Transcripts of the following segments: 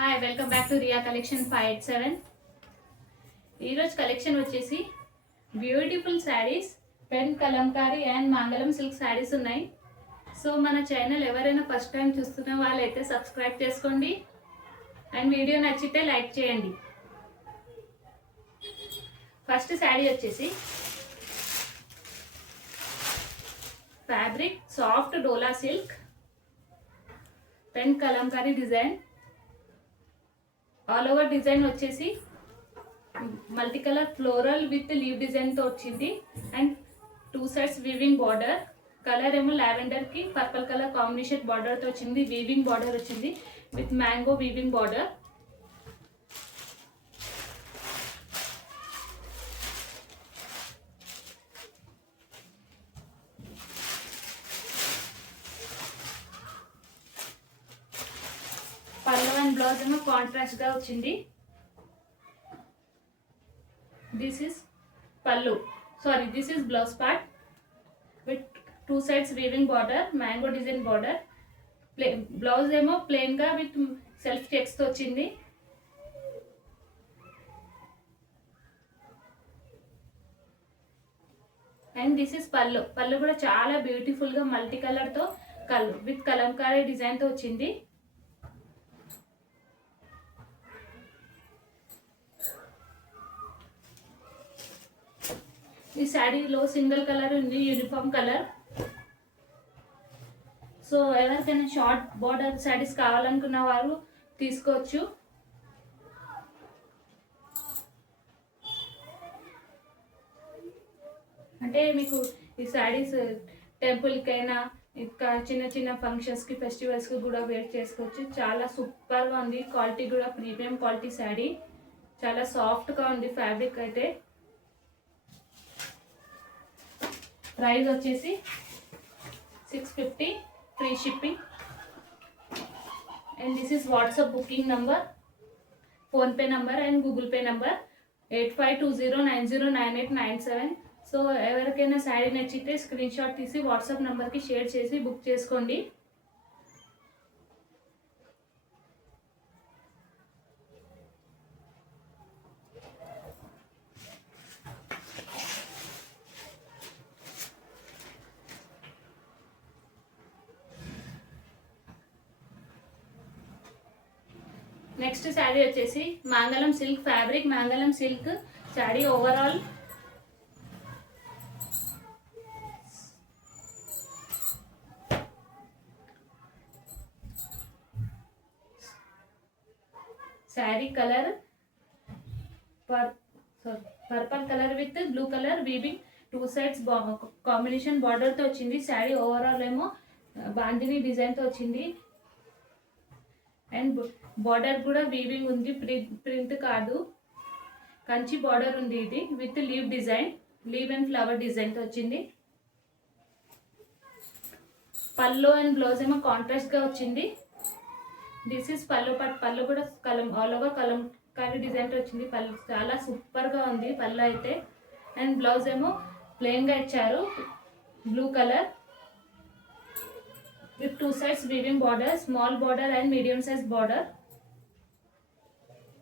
Hi, welcome back to Riya collection 587. ఈరోజు కలెక్షన్ వచ్చేసి beautiful saris, pen Kalamkari and Mangalam silk saris ఉన్నాయి. సో మన ఛానల్ ఎవరైనా ఫస్ట్ టైం చూస్తున్న వాళ్ళైతే సబ్స్క్రైబ్ చేసుకోండి అండ్ వీడియో నచ్చితే లైక్ చేయండి. ఫస్ట్ శారీ వచ్చేసి fabric soft dola silk, pen Kalamkari design. All over design వచ్చేసి multi colour floral with leave design తో వచ్చింది and 2 sides weaving border. Colour ఏమో లావెండర్ కి పర్పుల్ కలర్ కాంబినేషన్ బార్డర్ తో వచ్చింది. వీవింగ్ బార్డర్ వచ్చింది with mango weaving border. Pallu and blouse ఏమో contrast గా వచ్చింది. This is pallu, this is blouse part with 2 sides weaving border, mango design border. Blouse ఏమో ప్లెయిన్ గా విత్ సెల్ఫ్ చెక్స్ తో వచ్చింది. అండ్ దిస్ ఇస్ పళ్ళు. పళ్ళు కూడా చాలా బ్యూటిఫుల్ గా మల్టీ కలర్ తో విత్ కలంకారీ డిజైన్ తో వచ్చింది. ఈ శారీలో సింగిల్ కలర్ ఉంది, యూనిఫామ్ కలర్. సో ఎవరికైనా షార్ట్ బార్డర్ శారీస్ కావాలనుకున్న వారు తీసుకోవచ్చు. అంటే మీకు ఈ శారీస్ టెంపుల్కైనా ఇంకా చిన్న చిన్న ఫంక్షన్స్కి ఫెస్టివల్స్కి కూడా వేర్ చేసుకోవచ్చు. చాలా సూపర్గా ఉంది. క్వాలిటీ కూడా ప్రీమియం క్వాలిటీ శారీ. చాలా సాఫ్ట్గా ఉంది ఫ్యాబ్రిక్ అయితే. ప్రైస్ వచ్చేసి 650 free shipping. And this is WhatsApp booking number, PhonePe number and Google pay number 8520909897. సో ఎవరికైనా శారీ నచ్చితే స్క్రీన్ షాట్ తీసి వాట్సాప్ నంబర్కి షేర్ చేసి బుక్ చేసుకోండి. నెక్స్ట్ శారీ వచ్చేసి మంగళం సిల్క్ ఫ్యాబ్రిక్, మంగళం సిల్క్ శారీ. ఓవరాల్ sari colour purple colour with blue colour weaving 2 sides combination border తో వచ్చింది. శారీ ఓవరాల్ ఏమో బాందిని డిజైన్ తో వచ్చింది అండ్ బార్డర్ కూడా వీవింగ్ ఉంది, ప్రింట్ కాదు, కంచి బార్డర్ ఉంది. ఇది with leave design, leave and flower design తో వచ్చింది. పళ్ళు అండ్ బ్లౌజ్ ఏమో కాంట్రాస్ట్ గా వచ్చింది. This is pallu part. Pallu కూడా ఆల్ ఓవర్ కలంకారీ డిజైన్ తో వచ్చింది. పళ్ళు చాలా సూపర్ గా ఉంది పళ్ళు అయితే. అండ్ బ్లౌజ్ ఏమో ప్లెయిన్ గా ఇచ్చారు, blue colour with 2 sides weaving border, small border and medium size border.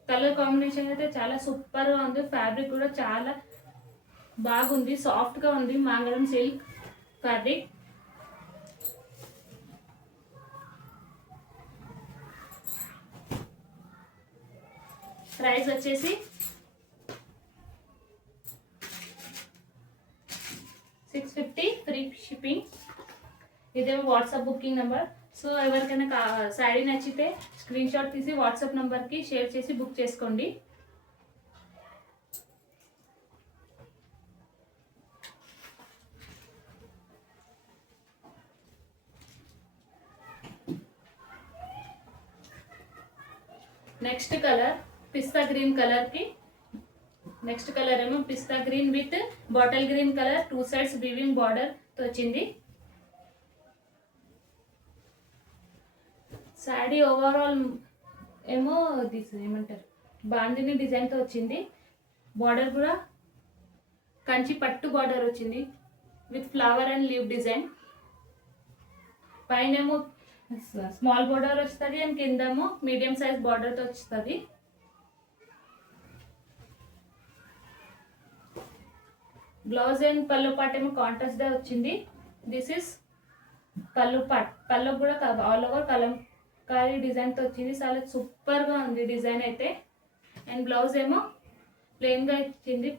Colour combination అయితే చాలా సూపర్ గా ఉంది. ఫ్యాబ్రిక్ కూడా చాలా బాగుంది, సాఫ్ట్ గా ఉంది. మంగళం సిల్క్ ఫ్యాబ్రిక్. ప్రైస్ వచ్చేసి 650 ఫ్రీ షిప్పింగ్. ఇదేమో వాట్సాప్ బుకింగ్ నెంబర్. సో ఎవరికైనా శారీ నచ్చితే స్క్రీన్ షాట్ తీసి వాట్సాప్ నెంబర్కి షేర్ చేసి బుక్ చేసుకోండి. నెక్స్ట్ కలర్ పిస్తా గ్రీన్ కలర్కి. నెక్స్ట్ కలర్ ఏమో pista green with bottle green colour, 2 sides weaving బార్డర్తో వచ్చింది. శారీ ఓవరాల్ ఏమో ఏమంటారు బాందిని డిజైన్తో వచ్చింది. బార్డర్ కూడా కంచి పట్టు బార్డర్ వచ్చింది with flower and leave design. పైనేమో స్మాల్ బార్డర్ వస్తుంది అండ్ కిందేమో మీడియం సైజ్ బార్డర్తో వస్తుంది. బ్లౌజ్ అండ్ పళ్ళు పార్ట్ ఏమో కాంట్రాస్ట్ గా వచ్చింది. This is pallu part. Pallu కూడా ఆల్ ఓవర్ కలంకారీ డిజైన్ తో వచ్చింది. చాలా సూపర్ గా ఉంది డిజైన్ అయితే. అండ్ బ్లౌజ్ ఏమో ప్లెయిన్ గా ఇచ్చింది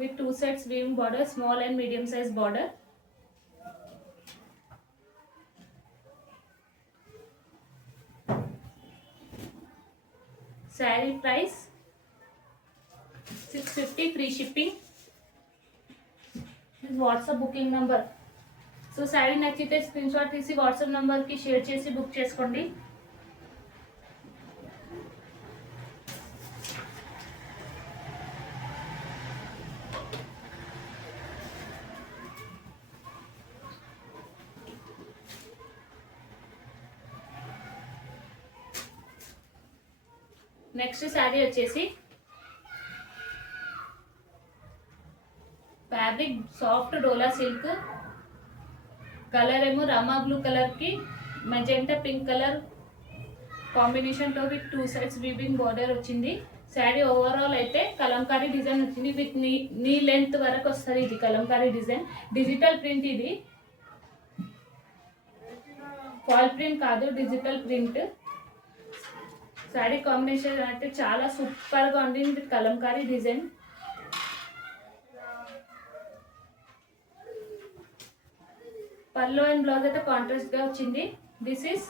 విత్ 2 sides weaving border, small and medium size border. Sari ప్రైస్ 650 free shipping. WhatsApp booking number. So sari నచ్చితే స్క్రీన్ షాట్ తీసి వాట్సాప్ నంబర్కి షేర్ చేసి బుక్ చేసుకోండి. నెక్స్ట్ శారీ వచ్చేసి fabric soft dola silk. Colour ఏమో రామా బ్లూ కలర్ కి మెజెంటా పింక్ కలర్ కాంబినేషన్ తో విత్ 2 sides వీవింగ్ బార్డర్ వచ్చింది. శారీ ఓవరాల్ అయితే కలంకారీ డిజైన్ వచ్చింది విత్ నీ లెంత్ వరకు వస్తుంది. ఇది కలంకారీ డిజైన్, డిజిటల్ ప్రింట్. ఇది ఫాల్ ప్రింట్ కాదు, డిజిటల్ ప్రింట్. శారీ కాంబినేషన్ అయితే చాలా సూపర్ గా ఉంది విత్ కలంకారీ డిజైన్. పళ్ళు అండ్ బ్లౌజ్ అయితే కాంట్రాస్ట్ గా వచ్చింది. This is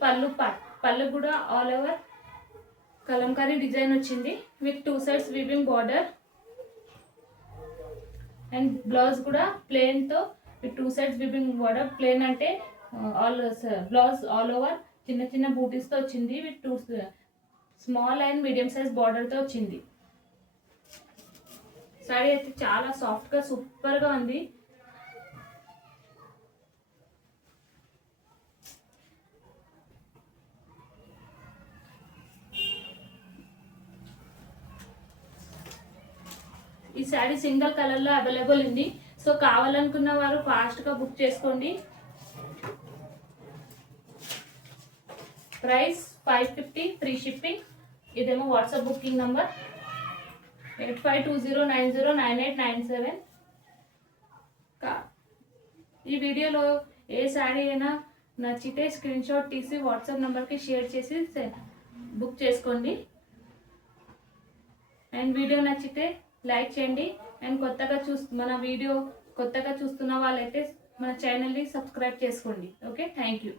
pallu part. Pallu కూడా ఆల్ ఓవర్ కలంకారీ డిజైన్ వచ్చింది విత్ 2 sides weaving border. And blouse కూడా ప్లెయిన్ తో విత్ 2 sides వీవింగ్ బార్డర్. ప్లెయిన్ అంటే బ్లౌజ్ ఆల్ ఓవర్ చిన్న చిన్న బూటీస్ తో వచ్చింది విత్ 2 small and medium size border తో వచ్చింది. సారీ అయితే చాలా సాఫ్ట్ గా సూపర్ గా ఉంది. ఈ శారీ సింగిల్ కలర్ లో అవైలబుల్ ఉంది. సో కావాలనుకున్న వారు ఫాస్ట్ గా బుక్ చేసుకోండి. ప్రైస్ 550 ఫ్రీ షిప్పింగ్. ఇదేమో వాట్సాప్ బుకింగ్ నంబర్ 8520909897. ఈ వీడియోలో ఏ శారీ అయినా నచ్చితే స్క్రీన్ షాట్ తీసి వాట్సాప్ నంబర్కి షేర్ చేసి బుక్ చేసుకోండి. అండ్ వీడియో నచ్చితే లైక్ చేయండి. అండ్ మన వీడియో కొత్తగా చూస్తున్న వాళ్ళైతే మన ఛానల్ని సబ్స్క్రైబ్ చేసుకోండి. Okay, thank you.